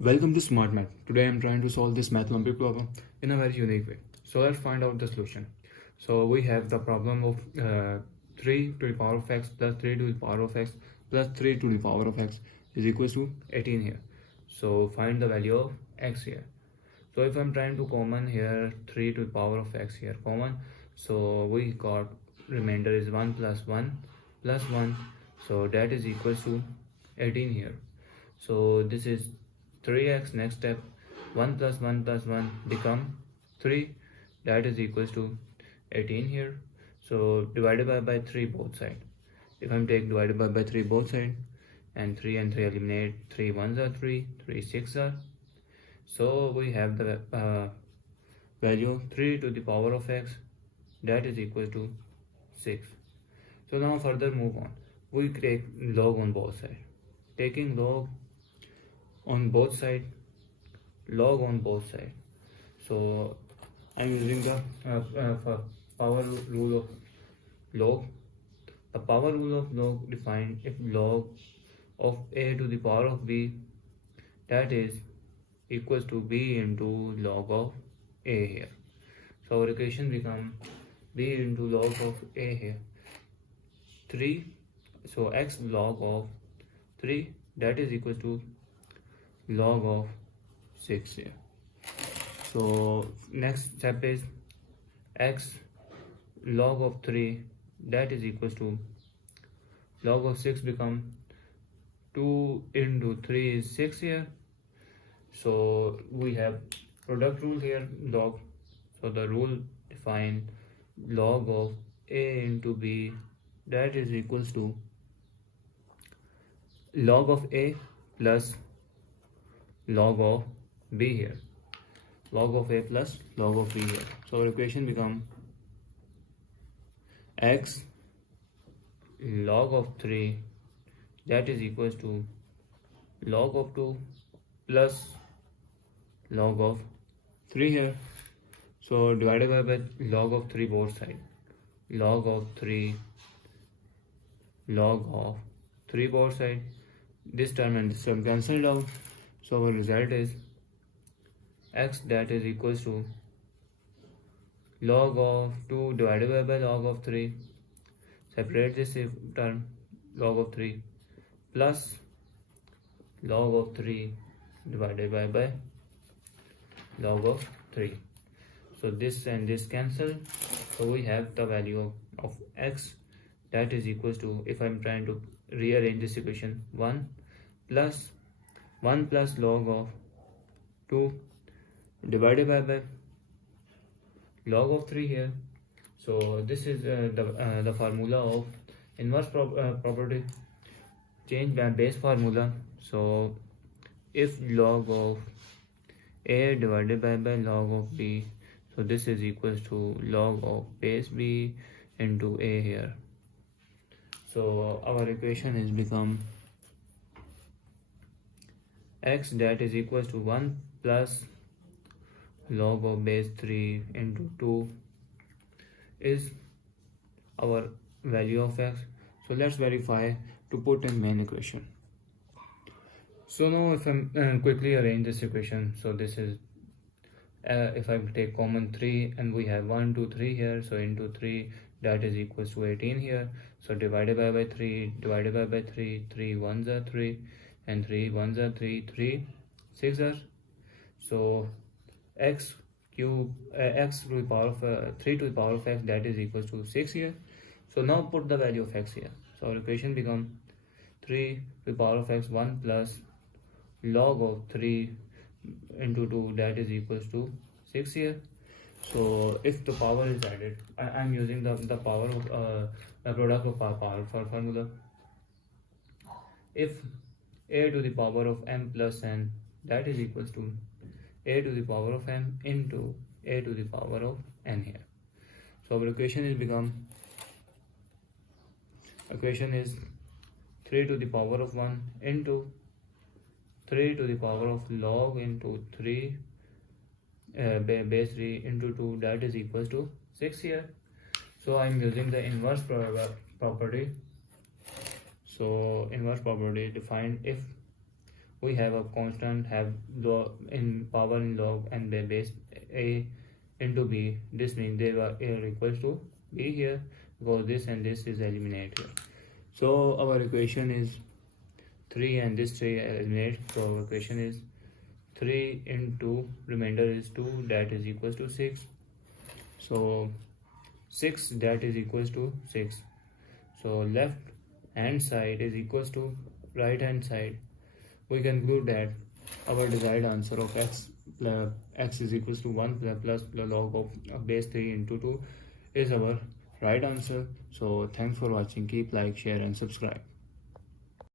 Welcome to Smart Math. Today I am trying to solve this math Olympiad problem in a very unique way. So let's find out the solution. So we have the problem of 3 to the power of x plus 3 to the power of x plus 3 to the power of x is equals to 18 here. So find the value of x here. So if I'm trying to common here 3 to the power of x here common, so we got remainder is 1 plus 1 plus 1, so that is equals to 18 here. So this is 3x. Next step, 1 plus 1 plus 1 become 3, that is equals to 18 here. So divided by 3 both side. If I'm take divided by 3 both side, and 3 and 3 eliminate, 3 ones are 3, 3 6 are. So we have the value 3 to the power of x, that is equal to 6. So now further move on. We take log on both sides. Taking log on both sides, log on both sides. So I'm using the power rule of log. The power rule of log defines if log of a to the power of b, that is equals to b into log of a here. So our equation become b into log of a here. 3, so x log of 3, that is equal to log of 6 here. So next step is x log of 3, that is equals to log of 6 become 2 into 3 is 6 here. So we have product rule here, log. So the rule define log of a into b, that is equals to log of a plus log of b here. Log of a plus log of b here. So our equation become x log of 3, that is equals to log of 2 plus log of 3 here. So divided by log of 3 both side. Log of 3 log of 3 both side. This term and this term cancelled out. So our result is x, that is equals to log of 2 divided by log of 3. Separate this term, log of 3 plus log of 3 divided by log of 3. So this and this cancel. So we have the value of x, that is equals to, if I'm trying to rearrange this equation, 1 plus log of 2 divided by log of 3 here. So this is the formula of inverse property. Change by base formula. So if log of a divided by log of b, so this is equals to log of base b into a here. So our equation is become x, that is equals to 1 plus log of base 3 into 2 is our value of x. So let's verify to put in main equation. So now if I quickly arrange this equation, so this is if I take common 3 and we have 1 2 3 here, so into 3, that is equals to 18 here. So divided by 3, divided by 3, 3 ones are 3 and 3 ones are 3, 3 6 are. So x cube x to the power of 3 to the power of x, that is equals to 6 here. So now put the value of x here. So our equation become 3 to the power of x 1 plus log of 3 into 2, that is equals to 6 here. So if the power is added, I'm using the power of the product of power for formula. If a to the power of m plus n, that is equals to a to the power of m into a to the power of n here. So our equation is 3 to the power of 1 into 3 to the power of log into 3 base 3 into 2, that is equals to 6 here. So I'm using the inverse property. So inverse property defined if we have a constant have in power in log and the base a into b. This means they are equals to b here, because this and this is eliminated here. So our equation is 3 and this 3 eliminate. So our equation is 3 into remainder is 2, that is equals to 6. So 6, that is equals to 6. So left hand side is equals to right hand side. We conclude that our desired answer of x is equals to 1 plus the log of base 3 into 2 is our right answer. So thanks for watching. Keep like, share and subscribe.